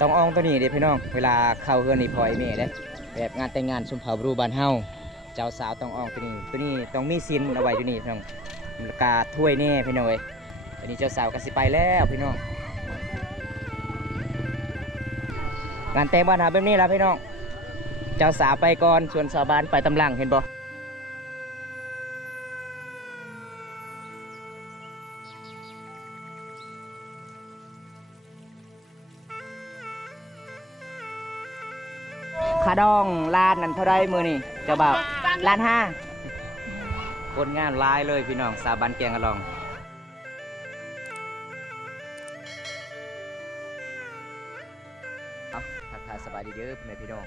ต้องอองตัวนี้เด้พี่น้องเวลาเข้าเฮือนนี่พอไอเมได้แบบงานแต่งงานชมเผ่าบรูบ้านเฮาเจ้าสาวต้องอองตัวนี้ต้องมีซินเอาไว้อยู่นี่พี่น้องกาถ้วยแน่พี่น้องเอ้ยตอนนี้เจ้าสาวก็สิไปแล้วพี่น้องงานแต่งบ้านเฮาแบบนี้ล่ะพี่น้องเจ้าสาวไปก่อนส่วนสาวบ้านไปตำหลังเห็นบ่ขาดองล้านนั่นเท่าไรมือนี่เจ้าบ่าว1,500,000คนงานหลายเลยพี่น้องสาวบ้านแกงกะลองทักทายสบายดีเด้อแม่พี่น้อง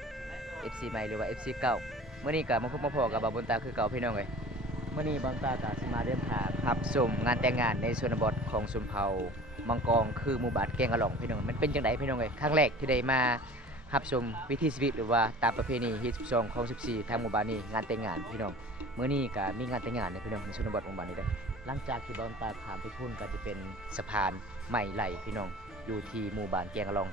FC ใหม่หรือว่า FC เก่าเมื่อนี้ก็มาพบมาพอกับบ่าวบนตาคือเก่าพี่น้องเลยเมื่อนี้บ่าวตาก็สิมาเริ่มทางรับชมงานแต่งงานในชนบทของชนเผ่ามังกรคือหมู่บ้านแกงกะลองพี่น้องมันเป็นจังไดพี่น้องเลยครั้งแรกที่ได้มารับชมวิถีชีวิตหรือว่าตามประเพณีฮีท12ของ14ทางหมู่บ้านนี้งานแต่งงานพี่น้องเมื่อนี้ก็มีงานแต่งงานในพี่น้องในชนบทหมู่บ้านนี้ได้หลังจากที่บ่าวตาถามไปพุ่นก็จะเป็นสะพานใหม่ไหลพี่น้องอยู่ที่หมู่บ้านแกงกะลอง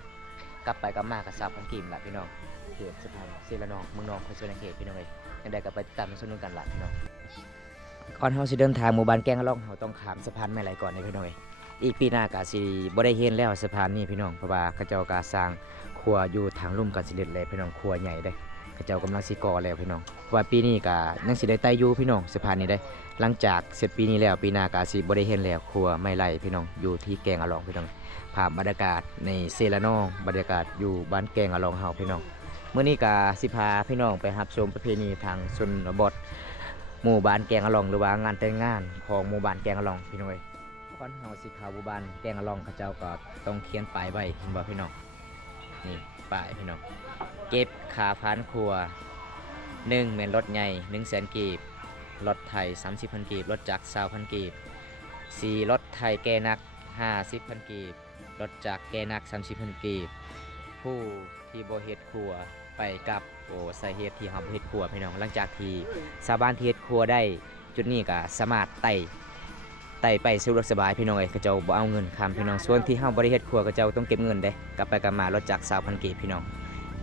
กลับไปกลับมากับ3,000กีบละพี่น้องเขตสะพานเซละนองเมืองนองคนสวนเขตพี่น้องเอ้ยยังได้กับไปติดตามสนุนกันละพี่น้องก่อนเฮาสิเดินทางหมู่บ้านแกงกะลองเฮาต้องข้ามสะพานใหม่ไหลก่อนพี่น้องเอ้ยอีกปีหน้าก็สิบ่ได้เห็นแล้วสะพานนี้พี่น้องเพราะว่าเขาเจ้าก็สร้างครัวอยู่ทางลุ่มกันสิเด็ดเลยพี่น้องครัวใหญ่ได้เขาเจ้ากำลังสิก่อแล้วพี่น้องว่าปีนี้ก็ยังสิได้ไต่อยู่พี่น้องสะพานนี้ได้หลังจากเสร็จปีนี้แล้วปีหน้าก็สิบ่ได้เห็นแล้วครัวไม่ไหลพี่น้องอยู่ที่แกงอะลองพี่น้องภาพบรรยากาศในเซละนองบรรยากาศอยู่บ้านแกงอะลองเฮาพี่น้องเมื่อนี้ก็สิพาพี่น้องไปรับชมประเพณีทางชนบทหมู่บ้านแกงอะลองหรือว่างานแต่งงานของหมู่บ้านแกงอะลองพี่น้องเอ้ยก่อนเฮาสิเข้าหมู่บ้านแกงอะลองเขาเจ้าก็ต้องเขียนป้ายไว้เห็นบ่พี่น้องนี่ป้ายพี่น้องเก็บค่าผ่านครัว1แม่นรถใหญ่ 100,000 กีบรถไถ 30,000 กีบรถจักร 20,000 กีบ4รถไถแกนัก 50,000 กีบรถจักรแกนัก 30,000 กีบผู้ที่บ่เฮ็ดครัวไปกับสาเหตุที่เฮาบ่เฮ็ดครัวพี่น้องหลังจากที่ชาวบ้านที่เฮ็ดครัวได้จุดนี้ก็สามารถไต่ไปสะดวกสบายพี่น้องเอ้ยเขาเจ้าบ่เอาเงินค้ำพี่น้องส่วนที่เฮาบ่ได้เฮ็ดครัวเขาเจ้าต้องเก็บเงินเด้กลับไปกลับมารถจักร 20,000 กีบพี่น้อง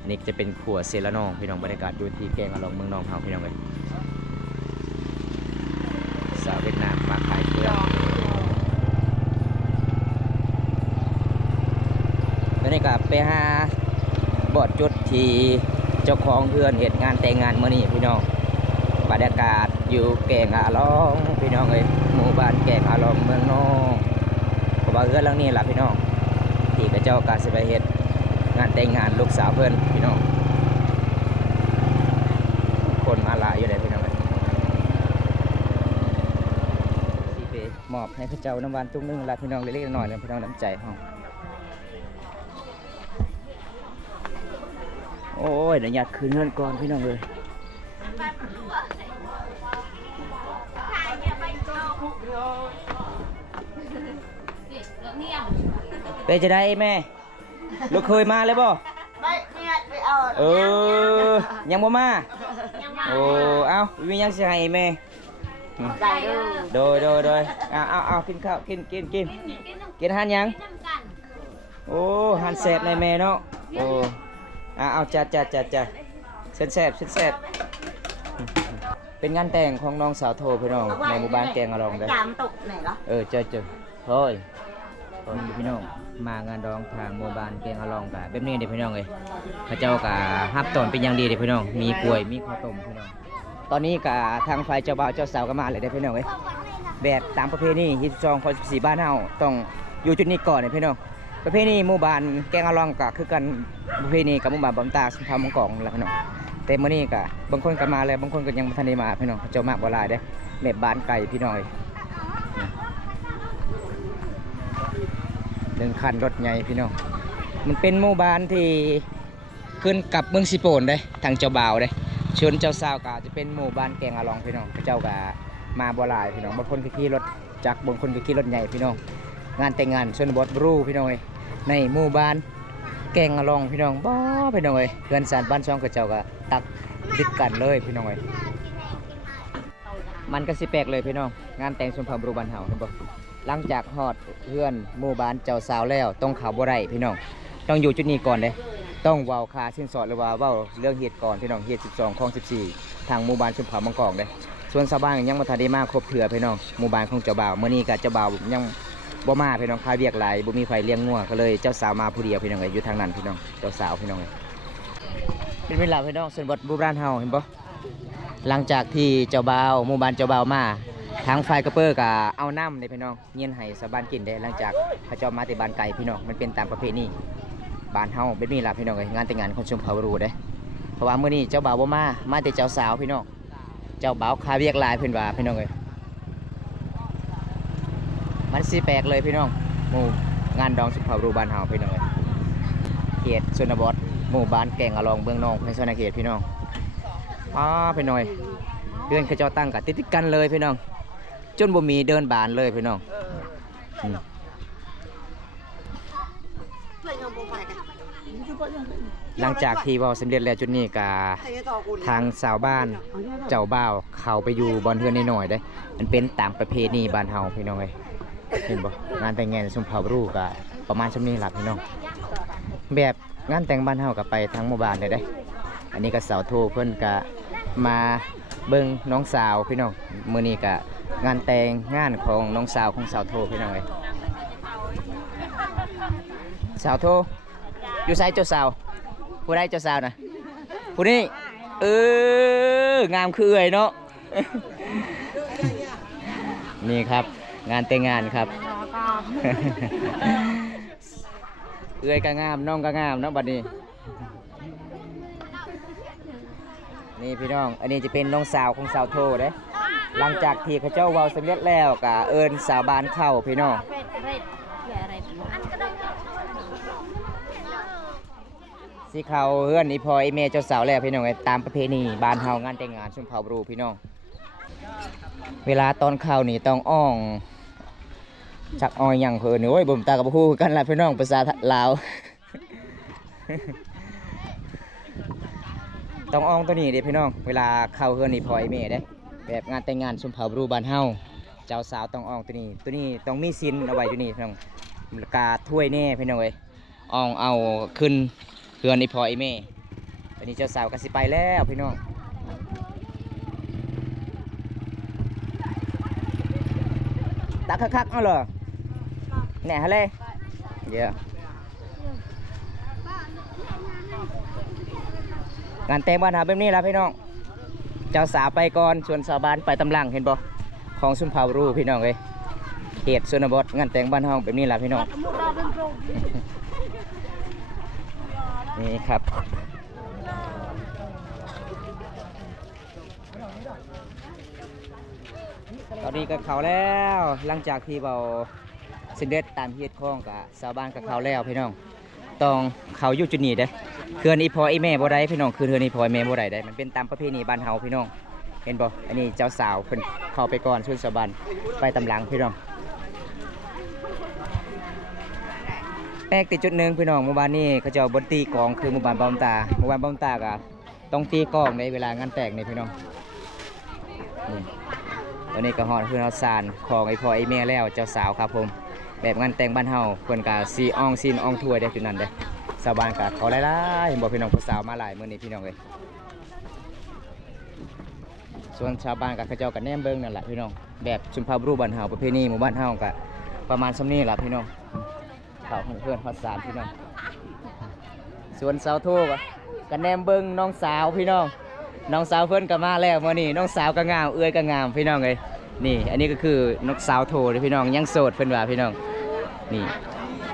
นี่จะเป็นครัวเซละนองพี่น้องบรรยากาศอยู่ที่แกงอะลองเมืองนองเฮาพี่น้องเอ้ยสาวเวียดนามมาขายเครื่องตอนนี้ก็ไปหาบอดจุดที่เจ้าของเฮือนเหตุงานแต่งงานมื้อนี้พี่น้องบรรยากาศอยู่แกงอะลองพี่น้องเอ้ยหมู่บ้านแกงอะลองเมืองนองเพราะว่าเฮือนหลังนี้ล่ะพี่น้องที่เจ้าการสิไปเฮ็ดงานแต่งงานลูกสาวเพิ่นพี่น้องคนมาหลายอยู่เลยพี่น้องเอ้ยสิไปมอบให้พระเจ้าน้ำหวานตุ้งนึงล่ะพี่น้องเล็กๆน้อยๆพี่น้องน้ำใจเฮาโอ้ยเดี๋ยวอยากคืนเงินก่อนพี่น้องเลยไปจะได้แม่ลูกเคยมาเลยบ่ไม่เนี่ยไปเอายังบ่มาโอ้เอามียังสิให้แม่ได้โดยเอากินข้าวกินอาหารยังโอ้อาหารแซ่บในแม่เนาะโอ้เอาจัดเส้นแซ่บเป็นงานแต่งของน้องสาวโทพี่น้องในหมู่บ้านแกงอะลองเด้อจามตกไหนเหรอเจอเฮ้ยพี่น้องมางานดองทางหมู่บ้านแกงอะลองกะแบบนี้เด้พี่น้องเอ้ยพระเจ้ากะฮับตอนเป็นอย่างดีเด้พี่น้องมีกล้วยมีข้าวต้มพี่น้องตอนนี้กะทางฝ่ายเจ้าบ่าวเจ้าสาวก็มาเลยเด้พี่น้องเอ้ยแบบตามประเพณีฮีท12ข้อ14บ้านเฮาต้องอยู่จุดนี้ก่อนเด้พี่น้องประเพณีหมู่บ้านแกงอะลองก็คือกันประเพณีกับหมู่บ้านบำตาสุนทรมังกรแล้วพี่น้องแต่มื้อนี้ก็บางคนก็มาแล้วบางคนก็ยังบ่ทันได้มาพี่น้องเขาเจ้ามาบ่หลายเด้แม่บ้านไก่พี่น้องเดินคันรถใหญ่พี่น้องมันเป็นหมู่บ้านที่ขึ้นกับเมืองสิโปนเด้ทางเจ้าบ่าวเด้ชนเจ้าสาวก็จะเป็นหมู่บ้านแกงอะลองพี่น้องเขาเจ้าก็มาบ่หลายพี่น้องบางคนก็ขี่รถจักรบางคนก็ขี่รถใหญ่พี่น้องงานแต่งงานชนบทบรูพี่น้องในหมู่บ้านแกงอะลองพี่น้องบ้าพี่น้องเพื่อนสารบ้านช่องกระเจ้าก็ตักติดกันเลยพี่น้องมันก็สิแปลกเลยพี่น้องงานแต่งชนเผ่าบรูบ้านเฮาเห็นบ่หลังจากฮอดเพื่อนหมู่บ้านเจ้าสาวแล้วต้องเข้าบ่ได้พี่น้อง ต้องอยู่จุดนี้ก่อนเด้ต้องเว้าค่าสินสอดหรือว่าเว้าเรื่องเหตุก่อนพี่น้องเหตุ12ของ14ทางหมู่บ้านชุมเผามังกรเด้ส่วนชาวบ้านยังบ่ทันได้มาครบเถื่อพี่น้องหมู่บ้านของเจ้าบ่าวมื้อนี้ก็เจ้าบ่าวยังบ่มาพี่น้องคายเวียกหลายบ่มีไฟเลี้ยงงัวก็เลยเจ้าสาวมาผู้เดียวพี่น้องอยู่ทางนั้นพี่น้องเจ้าสาวพี่น้องเป็นเวลาพี่น้องส่วนบทโบราณเฮาเห็นบ่หลังจากที่เจ้าบ่าวหมู่บ้านเจ้าบ่าวมาทางไฟกระเปอร์ก็เอาน้ำนี่พี่น้องเย็นให้ชาวบ้านกินได้หลังจากเขาเจ้ามาแต่บ้านไกลพี่น้องมันเป็นตามประเพณีบ้านเฮาเป็นนี่ล่ะพี่น้องงานแต่งงานคนชุมเผารูเด้เพราะว่ามื้อนี้เจ้าบ่าวบ่มาแต่เจ้าสาวพี่น้องเจ้าบ่าวคาเวียกหลายเพิ่นว่าพี่น้องมันสิแปลกเลยพี่น้องหมู่งานดองชุมเผารูบ้านเฮาพี่น้องเขตชนบทหมู่บ้านแก่งอลองเบื้องนอกในโซนเขตพี่น้องพี่น้อยเดือนเขาเจ้าตั้งกันติดกันเลยพี่น้องจนบ่มีเดินบานเลยพี่น้องหลังจากที่ว่าสำเร็จแล้วจุดนี้ก็ทางชาวบ้านเจ้าบ่าวเข้าไปอยู่บอนเทือนนิดหน่อยได้มันเป็นตามประเพณีบ้านเฮาพี่น้องเห็นบ่งานแต่งงานชุมเผารูก็ประมาณชั่วนี้ล่ะพี่น้องแบบงานแต่งบ้านเฮาก็ไปทั้งหมู่บ้านเลยได้อันนี้ก็สาวโทเพิ่นก็มาเบิ่งน้องสาวพี่น้องมื้อนี้ก็งานแต่งงานของน้องสาวของสาวโทพี่น้องสาวโทอยู่ไสเจ้าสาวผู้ใดเจ้าสาวนะผู้นี้งามคือเอ่ยเนาะ นี่ครับงานแต่งงานครับ เอื้อยก็งามน้องก็งามเนาะบัดนี้นี่พี่น้องอันนี้จะเป็นน้องสาวของสาวโทเด้หลังจากที่เขาเจ้าเว้าสำเร็จแล้วก็เอิ้นสาวบ้านเข้าพี่น้องสิเขาเฮือนอีพออีเมเจ้าสาวแล้วพี่น้องตามประเพณีบ้านเฮางานแต่งงานชุมเผาบรูพี่น้องเวลาตอนเข้านี่ต้องอ้องจักอ้อยยังเพิ่นโอ้ยบ่มตากับฮู้กันล่ะพี่น้องภาษาลาวต้องอ้องตัวนี้เด้พี่น้องเวลาเข้าเฮือนนี่พออีเมเด้แบบงานแต่งงานชุมเผาบรูบ้านเฮาเจ้าสาวต้องอ้องตัวนี้ต้องมีศีลเอาไว้อยู่นี่พี่น้องกาถ้วยแน่พี่น้องเอ้ยอ้องเอาขึ้นเฮือนอีพออีเมตอนนี้เจ้าสาวก็สิไปแล้วพี่น้องตักคักๆเอาเหรอแหน่ฮะเลยเยอะงานแต่งบ้านหาแบบนี้แล้วพี่น้องเจ้าสาวไปก่อนส่วนสาวบ้านไปตำลังเห็นบ่ของชุมเผารูพี่น้องเลยเขตชนบทงานแต่งบ้านเฮาแบบนี้แหละพี่น้องนี่ครับตอนนี้ก็เขาแล้วหลังจากที่เบาเส้นเด็ดตามเฮ็ดข้องกับชาวบ้านกับเขาแล้วพี่น้องต้องเขาอยู่จุดนี้เด้เคือนอีพออีแม่บ่ได้พี่น้องคือเคือนอีพออีแม่บ่ได้มันเป็นตามประเพณีบ้านเฮาพี่น้องเห็นบ่อันนี้เจ้าสาวเพิ่นเข้าไปก่อนส่วนชาวบ้านไปตำหลังพี่น้องแปลกติดจุดหนึ่งพี่น้องหมู่บ้านนี้เขาจะบนตีกองคือหมู่บ้านบ้านตาหมู่บ้านบ้านตาก็ต้องตีกองในเวลางานแต่งนี่พี่น้องนี่วันนี้ก็ฮอดเพื่อนเฮาซานของไอ้พ่อไอ้แม่แล้วเจ้าสาวครับผมแบบงานแต่งบ้านเฮาเพิ่นก็ซีอ่องซีนอ่องถ้วยได้จุดนั้นเด้ชาวบ้านก็เขาหลายๆเห็นบ่พี่น้องผู้สาวมาหลายมื้อนี้พี่น้องเอ้ยส่วนชาวบ้านก็เขาเจ้าก็แนมเบิ่งนั่นแหละพี่น้องแบบชุมพาบรูบ้านเฮาประเพณีหมู่บ้านเฮาก็ประมาณส่ำนี้ล่ะพี่น้องเขาเพื่อนฮอดซานพี่น้องส่วนสาวโทก็แนมเบิ่งน้องสาวพี่น้องน้องสาวเพื่อนก็มาแล้วมื้อนี้น้องสาวก็งามเอื้อยก็งามพี่น้องเอ้ยนี่อันนี้ก็คือน้องสาวโทพี่น้องยังโสดเพิ่นว่าพี่น้องนี่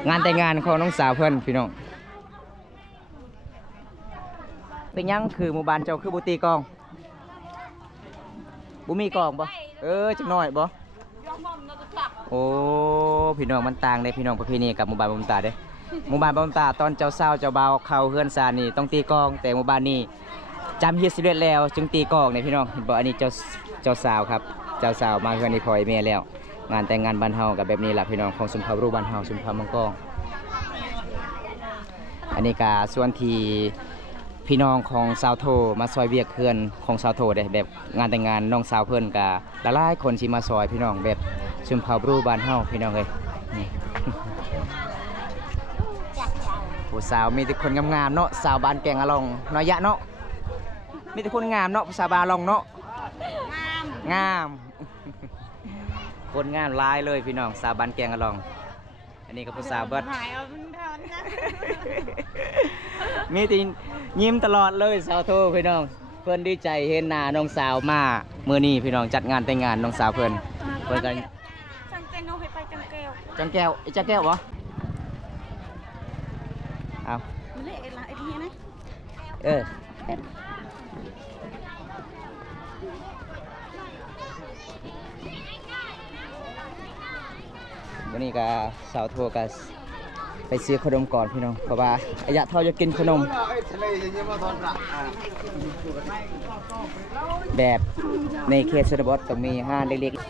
งานแต่งงานของน้องสาวเพื่อนพี่น้องเป็นยังคือหมู่บ้านเจ้าคือบ่ตีกองบ่มีกองบ่จักหน่อยบ่โอ้พี่น้องมันต่างเลยพี่น้องประเพณีกับหมู่บ้านบ้านตาเด้หมู่บ้านบ้านตาตอนเจ้าสาวเจ้าบ่าวเข้าเฮือนซานนี่ต้องตีกองแต่หมู่บ้านนี้จำเฮ็ดสิเร็จแล้วจึงตีกองนี่พี่น้องเห็นบ่อันนี้เจ้าสาวครับเจ้าสาวมาเฮือนนี่พ่อแม่แล้วงานแต่งงานบ้านเฮากับแบบนี้ล่ะพี่น้องของสุนทรรูบ้านเฮาสุนทรมังกรอันนี้ก็ส่วนที่พี่น้องของสาวโทมาซอยเวียกเพื่อนของสาวโทได้แบบงานแต่งงานน้องสาวเพื่อนกะหลายๆคนที่มาซอยพี่น้องแบบชุมเผาบรูบ้านเฮาพี่น้องเลยนี่ ผู้สาวมีแต่คนงามๆเนาะสาวบ้านแกงอะลองน้อยยะเนาะมีแต่คนงามเนาะผู้สาวบ้านอะลองเนาะงาม คนงามหลายเลยพี่น้องสาวบ้านแกงอะลองอันนี้ก็ผู้สาวเบิด มีแต่ยิ้มตลอดเลยสาวโทพี่น้องเพิ่นดีใจเห็นหน้าน้องสาวมามื้อนี้พี่น้องจัดงานแต่งงานน้องสาวเพิ่นกัน จังแกงเอาไปจังแก้ว จังแก้วไอ้จังแก้วบ่เอา มันเละไอ้ที่นะ เออวันนี้ก็สาวโทก็ไปซื้อขนมก่อนพี่น้องเพราะว่าอายะเท่าจะกินขนมแบบในเขตชนบทต้องมีห้างเล็กๆ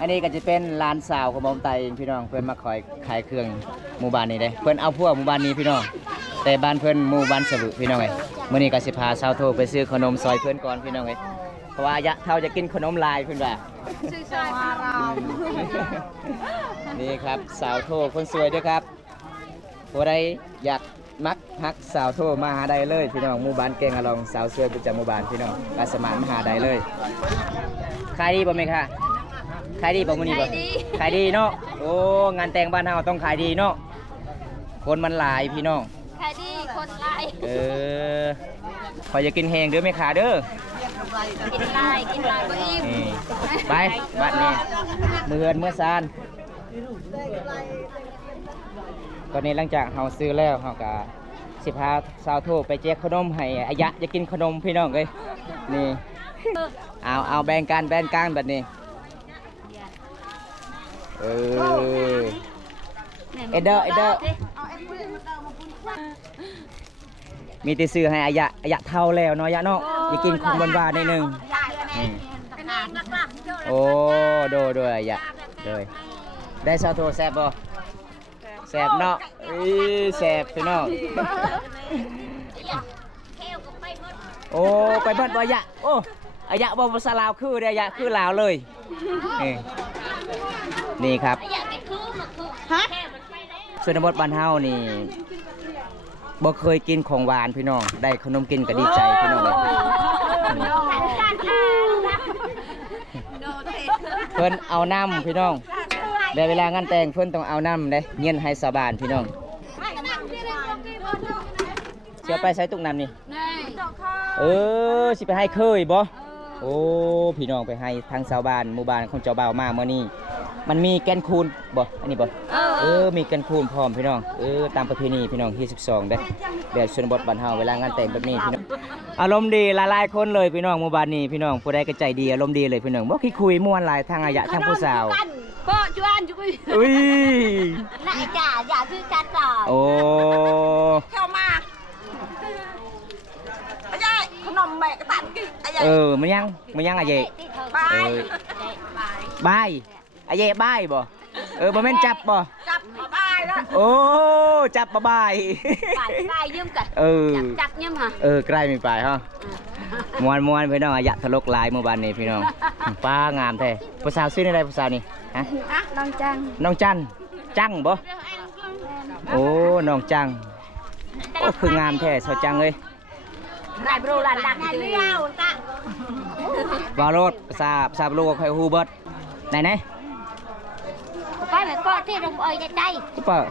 อันนี้ก็จะเป็นร้านสาวของบอมไตเองพี่น้องเพื่อนมาคอยขายเครื่องหมู่บ้านนี้ได้เพื่อนเอาพวกหมู่บ้านนี้พี่น้องแต่บ้านเพื่อนหมู่บ้านสรุพี่น้องไงเมื่อนี้ก็สิพาสาวโทไปซื้อขนมซอยเพื่อนก่อนพี่น้องไงเพราะว่าอายะเท่าจะกินขนมลายเพื่อนว่า ชื่อซอยมาเรา นี่ครับสาวโทคนสวยด้วยครับผู้ใดอยากมักฮักสาวโทมาหาใดเลยพี่น้องหมู่บ้านแกงอะลองสาวสวยประจำหมู่บ้านพี่น้องกาสมานมาหาใดเลยขายดีบ่แม่ค่ะขายดีบ่มื้อนี้บ่ขายดีเนาะโอ้งานแต่งบ้านเฮาต้องขายดีเนาะคนมันหลายพี่น้อง ขายดีคนไล่ ขอยจะกินแฮงเด้อแม่ค่ะเด้อ กินไล่ก็อิ่ม นี่ไปบัดนี้มือเฮือนเมื่อซานตอนนี้หลังจากเฮาซื้อแล้วเฮาก็สิพาสาวโทไปแจกขนมให้อายะจะกินขนมพี่น้องเอ้ยนี่เอาแบ่งกันแบบนี้เอเดอร์มีแต่ซื้อให้อายะเท่าแล้วเนาะอายะเนาะอย่ากินของหวานๆนิดนึงโอ้โดยอายะโดยได้สาวโทแซ่บบ่แซ่บเนาะแซ่บพี่น้องโอ้ไปเบิดบ่อายะโอ้อายะบ่ภาษาลาวคือเด้ออายะคือลาวเลยนี่ครับชนบทบ้านเฮานี่บ่เคยกินของหวานพี่น้องได้ขนมกินก็ดีใจพี่น้องเลยเพิ่นเอาน้ำพี่น้องได้เวลางานแต่งเพิ่นต้องเอาน้ำเด้เงินให้ชาวบ้านพี่น้องเสียไปใช้ตุกน้ำนี่สิไปให้เคยบ่โอ้พี่น้องไปให้ทางชาวบ้านหมู่บ้านของเจ้าบ่าวมาเมื่อนี้มันมีแกนคูนบ่อันนี้บ่มีแกนคูนพร้อมพี่น้องตามประเพณีพี่น้องที่12เด้แบบชนบทบ้านเฮาเวลางานแต่งแบบนี้พี่น้องอารมณ์ดีหลายๆคนเลยพี่น้องหมู่บ้านนี้พี่น้องผู้ใดก็ใจดีอารมณ์ดีเลยพี่น้องบ่คิดคุยม่วนหลายทางอายะทางผู้สาว ก็ชวนจุ้ย อุ้ย นายจ่าอย่าซื้อจัดต่อ โอ้ เข้ามาไอ้ยัยขนมแม่กระตันกิไอ้ยัย มันยังอะเย่ บาย บายอะเย่บายบ่บ่แม่นจับบ่ จับมาบายแล้ว โอ้จับบ่บาย บายยืมกันจับยืมฮะ ใกล้มีปลายฮะมวนพี่น้องอายะทะลกลายหมู่บ้านนี้พี่น้องป้างามแท้ผู้สาวซื้ออะไรผู้สาวนี่ฮะ น้องจัง น้องจังบ่โอ้น้องจังโอ้คืองามแท้สาวจังเลย นายโบราณดักเลี้ยวตะ วารถภาษาโลกใครฮู้เบิดไหน ไปเหมือนปอที่ลงเอยใจ ซุปเปอร์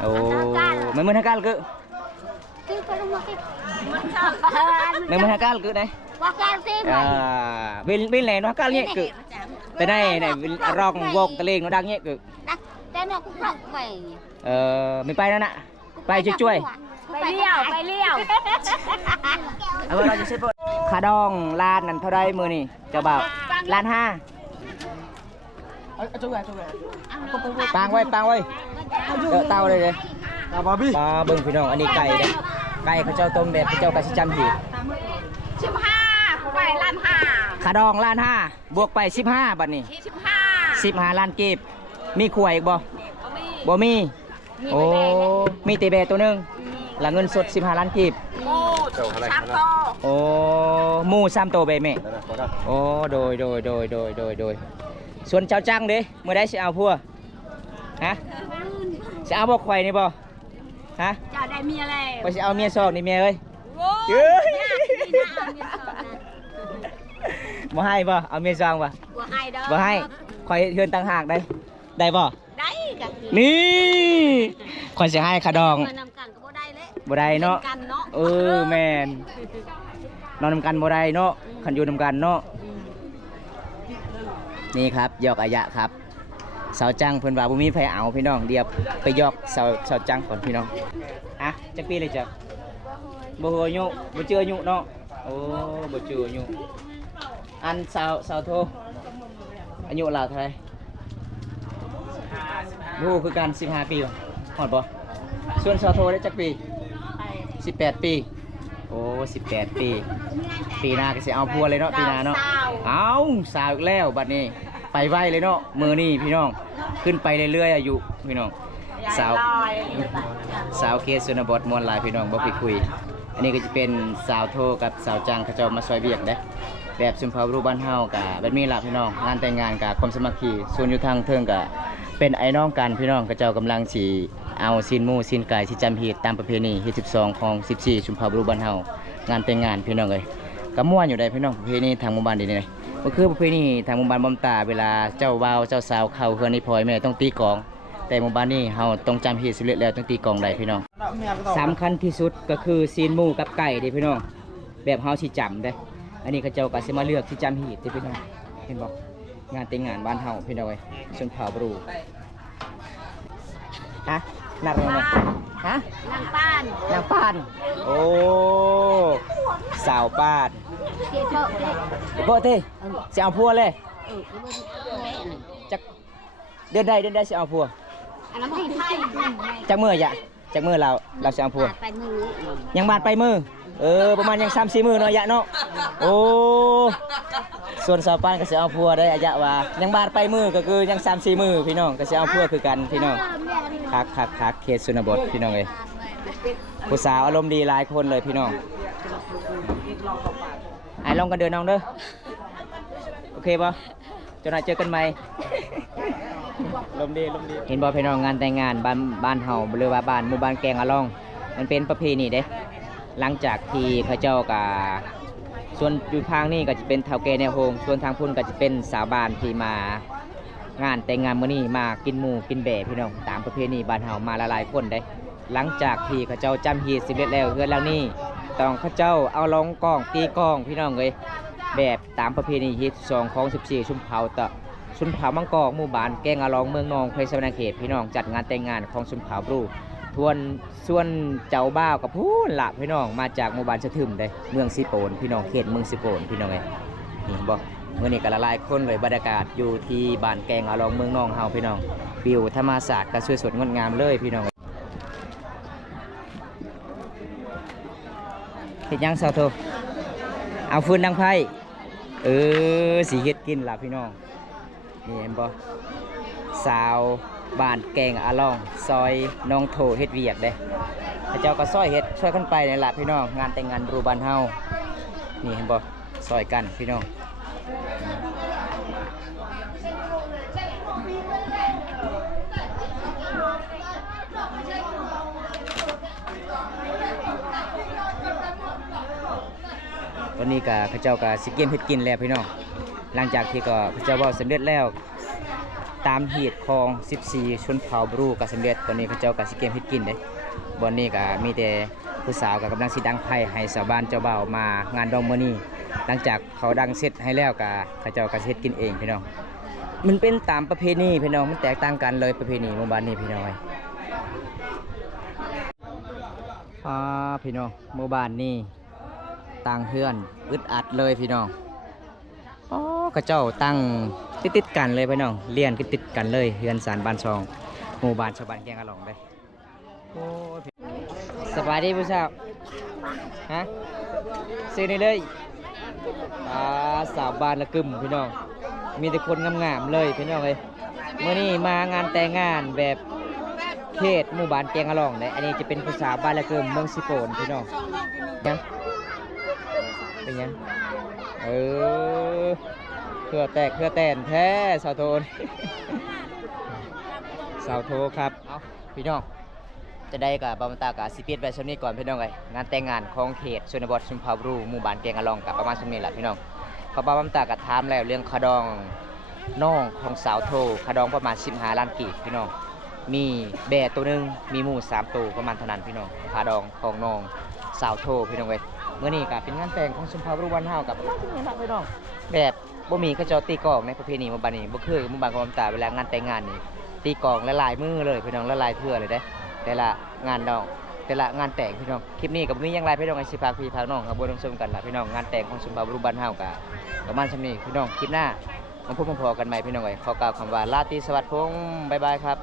โอ้ไม่เหมือนทางการคือ คือไปลงมาที่ ไม่เหมือนทางการคือไหน ว่าการที่ไหน bên này nó cắt nhẹ cự bên này rong vok tơ lên nó đang nhẹ cự แต่เราก็เข้าไป mình bay nó nè bay chuối ไปเลี้ยวไปเลี้ยว เราจะใช้ขาดองล้านนั่นเท่าไรมือนี่เจ้าบ่าวล้านห้าปางไว้เตาเลยเลยปลาเบิ่งพี่น้องอันนี้ไก่เด้ไก่เขาเจ้าต้มแบบเขาเจ้าไก่ชิจำหี 15ไปล้านห้า ขาดองล้านห้าบวกไป15บัดนี้15ล้านกีบมีขวดอีกบ่มีโอ้มีตีเบตัวนึงละเงินสด15ล้านกีบ โอ้ชักโต โอ้หมู3ตัวเบแม่โอ้โดย ส่วนเจ้าจังเด้เมื่อได้สิเอาพัวฮะสิเอาบ่ข่อยนี่บ่ฮะ จะได้เมียแล้ว ข่อยสิเอาเมียซอกนี่เมียเอ้ย โว้ เอ้ย ยากมีหน้าเอาเมียสองนะ บ่ให้บ่เอาเมียซองบ่ บ่ให้ดอก บ่ให้ข่อยเฮือนต่างหากได้ได้บ่ ได้กัน นี่ข่อยสิให้ขาดอง มานำกันก็บ่ได้เลย บ่ได้เนาะ กันเนาะ เออแม่นนอนนำกันบ่ได้เนาะคันอยู่นำกันเนาะนี่ครับยอกอายะครับสาวจังเพิ่นว่าบ่มีไผเอาพี่น้องเดี๋ยวไปยอกสาวจังก่อนพี่น้องอ่ะจักปีเลยจ้ะบ่ฮู้อายุบ่เจออายุเนาะโอ้บ่เจออายุอันสาวโทอายุลาวเท่าไหร่บ่ฮู้คือกัน15ปีบ่ฮอดบ่ส่วนสาวโทได้จักปี18 ปีโอ้18 ปี ปีหน้าก็สิเอาพัวเลยเนาะปีหน้าเนาะเอาสาวอีกแล้วบัดนี้ไปไวเลยเนาะมือนี่พี่น้องขึ้นไปเรื่อยๆอายุพี่น้องสาวเคสชนบทมวลหลายพี่น้องบ่ไปคุย อันนี้ก็จะเป็นสาวโทกับสาวจังเขาเจ้ามาซอยเบียกเด้แบบชุมพรรูบ้านเฮากะแบบนี้ล่ะพี่น้องงานแต่งงานกะความสามัคคีส่วนอยู่ทางเทิงกะเป็นไอ้น้องกันพี่น้องเขาเจ้ากำลังสิเอาซีนหมู่ซีนไก่สิจำฮีดตามประเพณีฮีด12ของ14ชุมพรรูบ้านเฮางานแต่งงานพี่น้องเอ้ยก็ม่วนอยู่ได้พี่น้องประเพณีทางหมู่บ้านดีนี่ก็คือประเพณีทางหมู่บ้านบ่มตาเวลาเจ้าบ่าวเจ้าสาวเข้าเฮือนในพลอยแม่ต้องตีกลองแต่หมู่บ้านนี้เฮาต้องจำฮีดสิเร็จแล้วต้องตีกลองได้พี่น้องสำคัญที่สุดก็คือซีนหมู่กับไก่เด้พี่น้องแบบเฮาสิจำได้อันนี้เขาเจ้าก็สิมาเลือกที่จำฮีดเด้พี่น้องเห็นบ่งานแต่งงานบ้านเฮาพี่น้องเอ้ยชนเผ่าบรูฮะนักเลยมั้ยฮะ นางป้าน นางป้านโอ้สาวป้าน เกเพาะเก โบเต้สิเอาพัวเลย ก็บ่แม่น จักเดือนใดสิเอาพัว อันนั้นไม่ใช่ จักมื้ออย่าจักมื้อเราสิเอาพัว ไปมือ ยังบาดไปมือประมาณยัง3-4 มื้อเนาะยะเนาะโอ้ส่วนสาวป้านก็สิเอาพัวได้อะยะว่ายังบาดไปมือก็คือยัง3-4 มื้อพี่น้องก็สิเอาพัวคือกันพี่น้องคักเขตชนบทพี่น้องเอ้ยผู้สาวอารมณ์ดีหลายคนเลยพี่น้องไอ้ลองกันเดินน้องเด้อโอเคป่ะเจ้านายเจอกันใหม่ลมดีเห็นบ่พี่น้องงานแต่งงานบ้านเฮาหรือว่าบ้านหมู่บ้านแกงอะล่องมันเป็นประเพณีเด้หลังจากที่พระเจ้ากับส่วนอยู่ทางนี้ก็จะเป็นเฒ่าแก่ในโฮงส่วนทางพุ่นก็จะเป็นสาวบ้านที่มางานแต่งงานมื้อนี้มากินหมูกินแบ่พี่น้องตามประเพณีบ้านเฮามาหลายๆคนเด้หลังจากที่เขาเจ้าจำฮีดสิเร็จแล้วเฮือนแล้วนี่ต้องเขาเจ้าเอาลองกล้องตีกล้องพี่น้องเอ้ยแบบตามประเพณีฮีด2ของ14ชุมเผาตะชุมเผามังกรหมู่บ้านแกงอะลองเมืองนองไพศวรรณเขตพี่น้องจัดงานแต่งงานของชุมเผาบรูส่วนเจ้าบ่าวกับพูนละพี่น้องมาจากหมู่บ้านสะทึมเด้เมืองสิโปนพี่น้องเขตเมืองสิโปนพี่น้องเอ้ยนี่บ่มื้อนี้ก็หลายคนเลยบรรยากาศอยู่ที่บ้านแกงอะลองเมืองนองเฮาพี่น้องวิวธรรมศาสตร์ก็สวยสดงดงามเลยพี่น้องเฮ็ดหยังสาวโทเอาฟืนดังไพ่สิเฮ็ดกินล่ะพี่น้องนี่เห็นบ่สาวบ้านแกงอะล่องซอยน้องโถเฮ็ดเวียกเด้พระเจ้าก็ซอยเฮ็ดช่วยกันไปนี่ล่ะพี่น้องงานแต่งงานรูบ้านเฮานี่เห็นบ่ซอยกันพี่น้องวันนี้ก็พระเจ้าก็สิเกมเฮ็ดกินแล้วพี่น้องหลังจากที่ก็พระเจ้าเว้าสำเร็จแล้วตามเหตุของ14ชนเผ่าบรูก็สำเร็จตอนนี้พระเจ้าก็สิเกมเฮ็ดกินเด้บ่นี้ก็มีแต่ผู้สาวก็กำลังสิดังไพ่ให้ชาวบ้านเจ้าบ่าวมางานดองมื้อนี้หลังจากเขาดังเสร็จให้แล้วก็พระเจ้าก็สิเฮ็ดกินเองพี่น้องมันเป็นตามประเพณีพี่น้องมันแตกต่างกันเลยประเพณีหมู่บ้านนี้พี่น้องพี่น้องหมู่บ้านนี้ต่างเฮือนอึดอัดเลยพี่น้องกระเจ้าตั้งติดกันเลยพี่น้องเลี้ยนติดกันเลยเฮือนสารบ้านซองหมู่บ้านชาวบ้านแกงอะหลองได้สบายดีผู้สาวฮะซื้อนี่เลยสาวบ้านละกึมพี่น้องมีแต่คนงามๆเลยพี่น้องเลยเมื่อนี้มางานแต่งงานแบบเขตหมู่บ้านแกงอะหลองเลยอันนี้จะเป็นผู้สาวบ้านละกึมเมืองสิโปนพี่น้องยังเป็นยังเฮ็ พื่อแตกเพื่อแตนแท้สาวโทน สาวโทครับเอาพี่น้องจะได้กับบามันตากับสิเปียดไปช่วงนี้ก่อนพี่น้องเลยงานแต่งงานของเขตชนบทชุมพาบรูหมู่บ้านแกงอะลองกับประมาณช่วงนี้แหละพี่น้องเขาบามันตากับถามแล้วเรื่องคาดองน้องของสาวโทคาดองประมาณ15 ล้านกีบพี่น้องมีแบะตัวหนึงมีหมู3 ตัวประมาณเท่านั้นพี่น้องคาดองของน้องสาวโทพี่น้องเลยเมื่อนี้ก็เป็นงานแต่งของชุมพาบรูบ้านเฮากับประมาณช่วงนี้แหละพี่น้องแบบบ่มีเขาเจ้าตีกลองในประเพณีหมู่บ้านนี้บ่คือหมู่บ้านของบามันตาเวลางานแต่งงานนี่ ตีกลองละลายมือเลยพี่น้องละลายเทื่อเลยเด้แต่ละงานน้องแต่ละงานแต่งพี่น้องคลิปนี้กับมีอย่างไรพี่น้องไอซิพากพี่พากน้องครับบ่ต้องชมกันล่ะพี่น้องงานแต่งของสุนทรบุรีบ้านเฮากะประมาณชั่นี้พี่น้องคลิปหน้ามาพบมาพอกันใหม่พี่น้องเอ้ยขอกล่าวคำว่าลาตรีสวัสดิ์พงศ์บ๊ายบายครับ